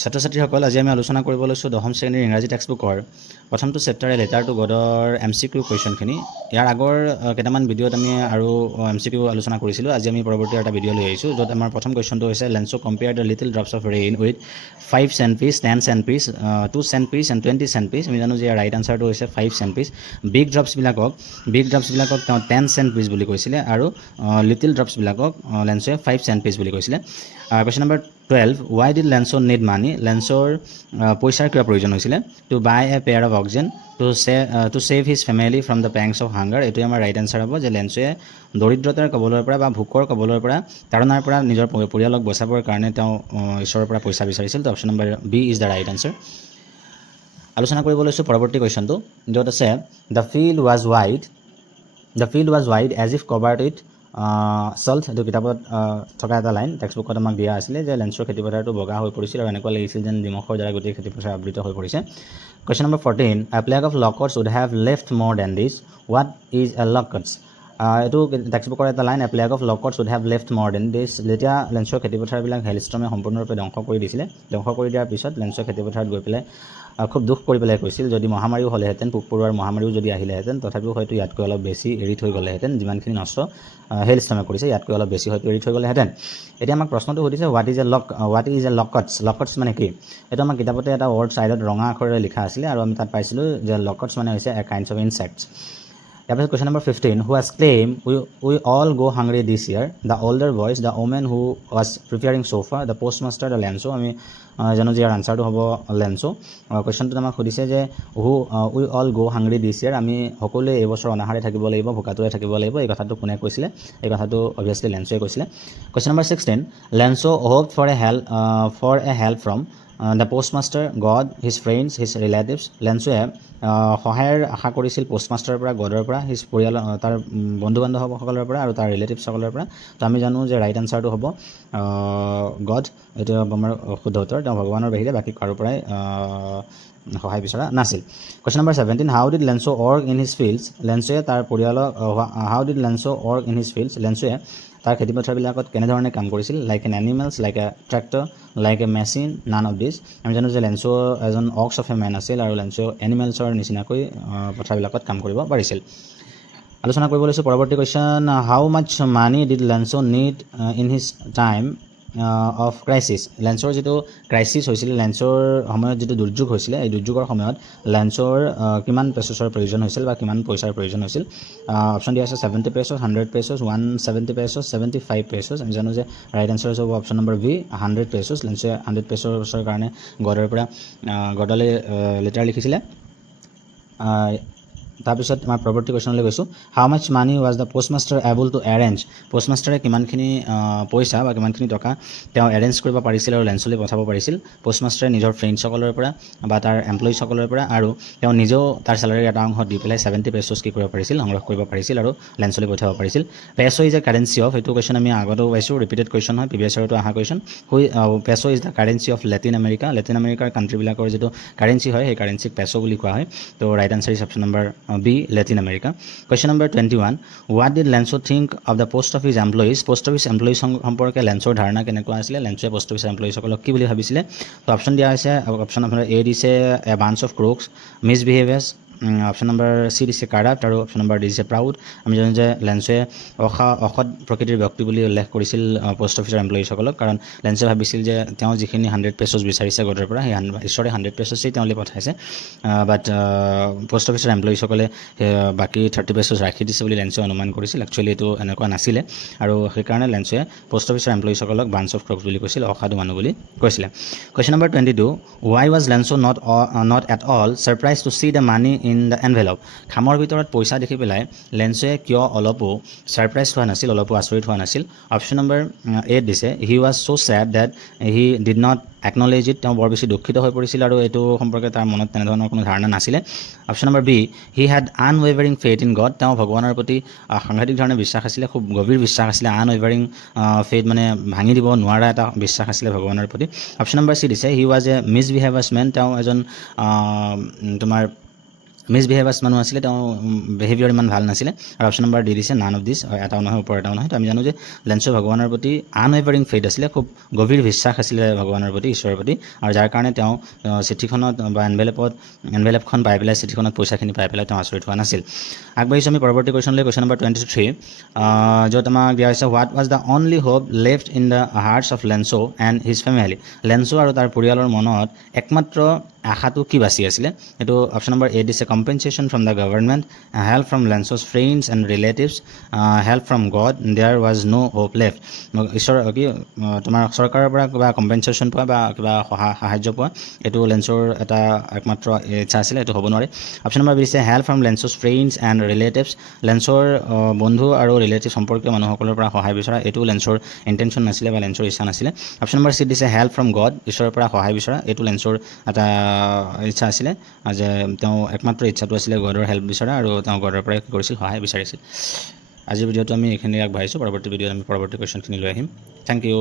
ছাত্ৰ ছাত্ৰীসকল আজি আমি আলোচনা কৰিব লৈছোঁ দশম শ্ৰেণীৰ ইংৰাজী টেক্সটবুকৰ প্ৰথমটো চেপ্টাৰ লেটাৰ টু গডৰ MCQ কুৱেশ্যনখিনি। ইয়াৰ আগৰ কেইটামান ভিডিঅ'ত আমি আৰু MCQ আলোচনা কৰিছিলোঁ। আজি আমি পৰৱৰ্তী এটা ভিডিঅ' লৈ আহিছোঁ য'ত আমাৰ প্ৰথম কুৱেশ্যনটো হৈছে Lencho compare the little drops of rain with 5 cent piece, 10 cent piece, 2 cent piece and 20 cent piece। আমি জানো যে ৰাইট আনচাৰটো হৈছে 5 cent piece। বিগ ড্ৰপছবিলাকক তেওঁ 10 cent piece বুলি কৈছিলে আৰু লিটিল ড্ৰপছবিলাকক লেন্সোৱে 5 cent piece বুলি কৈছিলে। Question number 12, why did Lenso need money? লেন্সৰ পইচাৰ কিয় প্ৰয়োজন হৈছিলে? To buy a pair of oxygen, to save his family from the pangs of hunger. এইটোৱে আমাৰ ৰাইট আনচাৰ হ'ব যে লেন্সোৱে দৰিদ্ৰতাৰ কবলৰ পৰা বা ভোকৰ কবলৰ পৰা তাৰণাৰ পৰা নিজৰ পৰিয়ালক বচাবৰ কাৰণে তেওঁ ঈশ্বৰৰ পৰা পইচা বিচাৰিছিল। তো option number B is the right answer. আলোচনা কৰিব লৈছোঁ পৰৱৰ্তী কুৱেশ্যনটো য'ত আছে the field was wide as if covered with salt. এইটো কিতাপত থকা এটা লাইন, টেক্সটবুকত আমাক দিয়া আছিলে যে লেন্সৰ খেতিপথাৰটো বগা হৈ পৰিছিল আৰু এনেকুৱা লাগিছিল যেন নিমখৰ দ্বাৰা গোটেই খেতিপথাৰ আবৃত হৈ পৰিছে। Question number 14, a plague of locusts would have left more than this, what is a locusts? এইটো টেক্সটবুকৰ এটা line, a plague of locusts would have left more than this. যেতিয়া লেন্সৰ খেতিপথাৰবিলাক হেলষ্ট্ৰমে সম্পূৰ্ণৰূপে ধ্বংস কৰি দিছিলে, ধ্বংস কৰি দিয়াৰ পিছত লেন্সৰ খেতিপথাৰত গৈ পেলাই খুব দুখ কৰি পেলাই কৈছিল যদি মহামাৰীও হ'লেহেঁতেন, পোক পৰুৱাৰ মহামাৰীও যদি আহিলেহেঁতেন, তথাপিও হয়তো ইয়াতকৈ অলপ বেছি এৰি থৈ গ'লেহেঁতেন। যিমানখিনি নষ্ট হেলষ্ট্ৰমে কৰিছে ইয়াতকৈ অলপ বেছি হয়তো এৰি থৈ গ'লেহেঁতেন। এতিয়া আমাক প্ৰশ্নটো সুধিছে হোৱাট ইজ এ লকটছ? লকটছ মানে কি? এইটো আমাৰ কিতাপতে এটা ৱৰ্ড ছাইডত ৰঙা আখৰেৰে লিখা আছিলে আৰু আমি তাত পাইছিলোঁ যে লকটছ মানে হৈছে এ কাইণ্ডছ অফ ইনছেক্টছ। ইয়াৰ পিছত কুৱেশ্যন নম্বৰ 15, হু হাজ claim we all go' hungry this year? The older boys, the women who was preparing sofa, the postmaster, the Lencho. আমি জানো যে ইয়াৰ আনচাৰটো হ'ব লেন্সো। কুৱেশ্যনটোত আমাক সুধিছে যে উই অল গ' হাংৰি দিছ ইয়াৰ, আমি সকলোৱে এইবছৰ অনাহাৰে থাকিব লাগিব, ভোকাতুৰে থাকিব লাগিব। এই কথাটো কোনে কৈছিলে? এই কথাটো অভিয়াছলি লেন্সোৱে কৈছিলে। Question number 16, Lencho hoped for a help from the postmaster, God, his friends, his relatives. লেন্সোৱে সহায়ৰ আশা কৰিছিল পোষ্টমাষ্টাৰৰ পৰা, গডৰ পৰা, হিজ পৰিয়াল তাৰ বন্ধু বান্ধৱসকলৰ পৰা আৰু তাৰ ৰিলেটিভছসকলৰ পৰা। তো আমি জানো যে ৰাইট আনচাৰটো হ'ব গড। এইটো হ'ব আমাৰ শুদ্ধ উত্তৰ। তেওঁ ভগৱানৰ বাহিৰে বাকী কাৰো পৰাই সহায় বিচৰা নাছিল। Question number 17, how did Lencho work in his fields? লেন্সোৱে তাৰ পৰিয়ালক লেন্সোৱে তাৰ খেতিপথাৰবিলাকত কেনেধৰণে কাম কৰিছিল? Like an animals, like a tractor, like a machine, none of this. আমি জানো যে লেন্সো এজন অক্স অফ এ মেন আছিল আৰু লেন্সো এনিমেলছৰ নিচিনাকৈ পথাৰবিলাকত কাম কৰিব পাৰিছিল। আলোচনা কৰিব লৈছোঁ পৰৱৰ্তী question, how much money did Lencho need in his time of crisis? লেন্সৰ যিটো ক্ৰাইচিছ হৈছিলে, লেন্সৰ সময়ত যিটো দুৰ্যোগ হৈছিলে, এই দুৰ্যোগৰ সময়ত লেন্সৰ কিমান পেচছৰ প্ৰয়োজন হৈছিল বা কিমান পইচাৰ প্ৰয়োজন হৈছিল? অপশ্যন দিয়া আছে 70 pesos, 100 pesos, 170 pesos, 75 pesos। আমি জানো যে ৰাইট আনচাৰ হ'ব অপশ্যন নম্বৰ বি 100 pesos। লেন্সোৱে 100 pesos কাৰণে গডলৈ লেটাৰ লিখিছিলে। তাৰপিছত আমাৰ পৰৱৰ্তী কুৱেশ্যনলৈ গৈছোঁ, how much money was the postmaster able to arrange? পোষ্টমাষ্টাৰে কিমানখিনি পইচা বা কিমানখিনি টকা তেওঁ এৰেঞ্জ কৰিব পাৰিছিল আৰু লেন্সলৈ পঠাব পাৰিছিল? পোষ্টমাষ্টাৰে নিজৰ ফ্ৰেণ্ডছসকলৰ পৰা বা তাৰ এমপ্লয়িজসকলৰ পৰা আৰু তেওঁ নিজেও তাৰ চেলাৰীৰ এটা অংশ দি পেলাই 70 pesos কি কৰিব পাৰিছিল? সংগ্ৰহ কৰিব পাৰিছিল আৰু লেন্সলৈ পঠাব পাৰিছিল। Peso is a currency of, এইটো কুৱেশ্যন আমি আগতেও পাইছোঁ, ৰিপিটেড কুৱেশ্যন হয়, প্ৰিভিয়াছ ইয়াৰতো অহা question. Peso is the currency of Latin America. Latin আমেৰিকাৰ কাণ্ট্ৰিবিলাকৰ যিটো কাৰেঞ্চি হয় সেই কাৰেঞ্চিক পেছো বুলি কোৱা হয়। তো right answer is option number B Latin America. Question number 21, what did Lencho think of the post office employees? Post office employees সম্পৰ্কে লেন্সৰ ধাৰণা কেনেকুৱা আছিলে? লেন্সোৱে পোষ্ট অফিচ এমপ্লয়িজসকলক কি বুলি ভাবিছিলে? তো অপশ্যন দিয়া হৈছে, অপশ্যন আপোনাৰ এ দিছে a bunch of crooks, misbehaviours, option number C দিছে কাৰাপ্ট আৰু অপশ্যন নম্বৰ ডি দিছে প্ৰাউড। আমি জানো যে লেন্সোৱে অসৎ প্ৰকৃতিৰ ব্যক্তি বুলি উল্লেখ কৰিছিল পোষ্ট অফিচৰ এমপ্লয়িজসকলক, কাৰণ লেন্সোৱে ভাবিছিল যে তেওঁ যিখিনি 100 pesos বিচাৰিছে গডৰ পৰা, সেই ঈশ্বৰে 100 pesos তেওঁলৈ পঠাইছে, বাট পোষ্ট অফিচৰ এমপ্লয়িজসকলে বাকী 30 pesos ৰাখি দিছে বুলি লেন্সোৱে অনুমান কৰিছিল। একচুৱেলি এইটো এনেকুৱা নাছিলে আৰু সেইকাৰণে লেন্সোৱে পোষ্ট অফিচৰ এমপ্লয়িজসকলক বাঞ্চ অফ ক্ৰক্স বুলি কৈছিল, অসাধু মানুহ বুলি কৈছিলে। Question number 22, why was Lencho not at all surprise to see the money in the envelope? খামৰ ভিতৰত পইচা দেখি পেলাই লেন্সোৱে কিয় অলপো ছাৰপ্ৰাইজ হোৱা নাছিল, অলপো আচৰিত হোৱা নাছিল? অপশ্যন নম্বৰ এ দিছে, he was so' said date he did not acknowledge it. তেওঁ বৰ বেছি দুখিত হৈ পৰিছিল আৰু এইটো সম্পৰ্কে তাৰ মনত তেনেধৰণৰ কোনো ধাৰণা নাছিলে। Option number B, he had unwavering faith in God. তেওঁ ভগৱানৰ প্ৰতি সাংঘাতিক ধৰণে বিশ্বাস আছিলে, খুব গভীৰ বিশ্বাস আছিলে। আনৱেভাৰিং ফেইথ মানে ভাঙি দিব নোৱাৰা এটা বিশ্বাস আছিলে ভগৱানৰ প্ৰতি। অপশ্যন নম্বৰ চি দিছে, হি ৱাজ এ মিছবিহেভিয়াৰ্ছ মেন। তেওঁ এজন মিছবিহেভাৰ্ছ মানুহ আছিলে, তেওঁ বিহেভিয়াৰ ইমান ভাল নাছিলে। আৰু অপশ্যন নম্বৰ ডি দিছে নান অফ দিছ, এটাও নহয় ওপৰ এটাও নহয়। তো আমি জানো যে লেঞ্চ' ভগৱানৰ প্ৰতি আনএভাৰিং ফেইথ আছিলে, খুব গভীৰ বিশ্বাস আছিলে ভগৱানৰ প্ৰতি, ঈশ্বৰৰ প্ৰতি, আৰু যাৰ কাৰণে তেওঁ চিঠিখনত বা এনভেলপখন পাই পেলাই, চিঠিখনত পইচাখিনি পাই পেলাই তেওঁ আচৰিত হোৱা নাছিল। আগবাঢ়িছোঁ আমি পৰৱৰ্তী কুৱেশ্যনলৈ, কুৱেশ্যন নম্বৰ 23, য'ত আমাক দিয়া হৈছে what was the only hope left in the hearts of Lencho' and his family. Lencho' আৰু তাৰ পৰিয়ালৰ মনত একমাত্ৰ আশাটো কি বাচি আছিলে? এইটো অপশ্যন নম্বৰ এ দিছে compensation from the government, help from Lencho's friends and relatives, help from God, there was no' hope left. তোমাৰ চৰকাৰৰ পৰা কিবা কম্পেনচেশ্যন পোৱা বা কিবা সাহাৰ্য পোৱা, এইটো লেঞ্চৰ এটা একমাত্ৰ ইচ্ছা আছিলে, এইটো হ'ব নোৱাৰে। অপশ্যন নম্বৰ বি দিছে help from Lencho's friends and relatives. লেঞ্চৰ বন্ধু আৰু ৰিলেটিভ সম্পৰ্কীয় মানুহসকলৰ পৰা সহায় বিচৰা, এইটো লেঞ্চৰ ইণ্টেনশ্যন নাছিলে বা লেঞ্চৰ ইচ্ছা নাছিলে। অপশ্যন নম্বৰ চি দিছে হেল্প ফ্ৰম গড, ঈশ্বৰৰ পৰা সহায় বিচৰা, এইটো লেঞ্চৰ এটা ইচ্ছা আছিলে, যে তেওঁ একমাত্ৰ ইচ্ছাটো আছিলে গডৰ হেল্প বিচৰা, আৰু তেওঁ গডৰ পৰাই কি কৰিছিল, সহায় বিচাৰিছিল। আজিৰ ভিডিঅ'টো আমি এইখিনি আগবাঢ়িছোঁ, পৰৱৰ্তী ভিডিঅ'ত আমি পৰৱৰ্তী কুৱেশ্যনখিনি লৈ আহিম। Thank U.